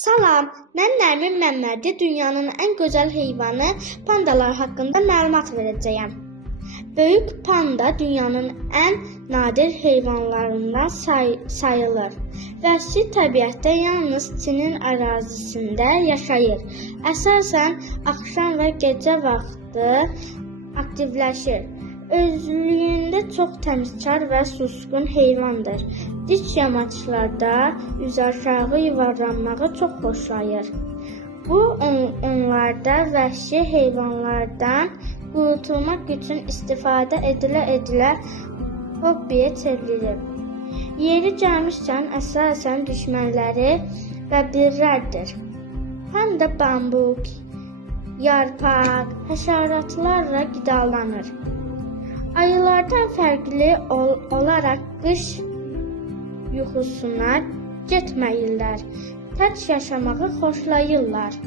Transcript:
Salam, mən Nərmin Məmmədi dünyanın ən gözəl heyvanı pandalar haqqında məlumat verəcəyəm. Böyük panda dünyanın ən nadir heyvanlarından sayılır. Vəhşi təbiətdə yalnız Çinin ərazisində yaşayır. Əsasən axşam və gecə vaxtı aktivləşir. Özlüyündə çox təmizkar və susqun heyvandır. Dik yamaçlarda üzüaşağı yuvarlanmağı çox xoşlayır. Bu onlarda vəhşi heyvanlardan qurtulmaq üçün istifadə edilə hobbiyə çevrilir. Yeri gəlmişkən əsasən düşmənləri bəbirlərdir. Panda bambuk, yarpaq, həşəratlarla qidalanır. Ayılardan fərqli olaraq qış yuxusuna getməyirlər. Tək yaşamağı xoşlayırlar.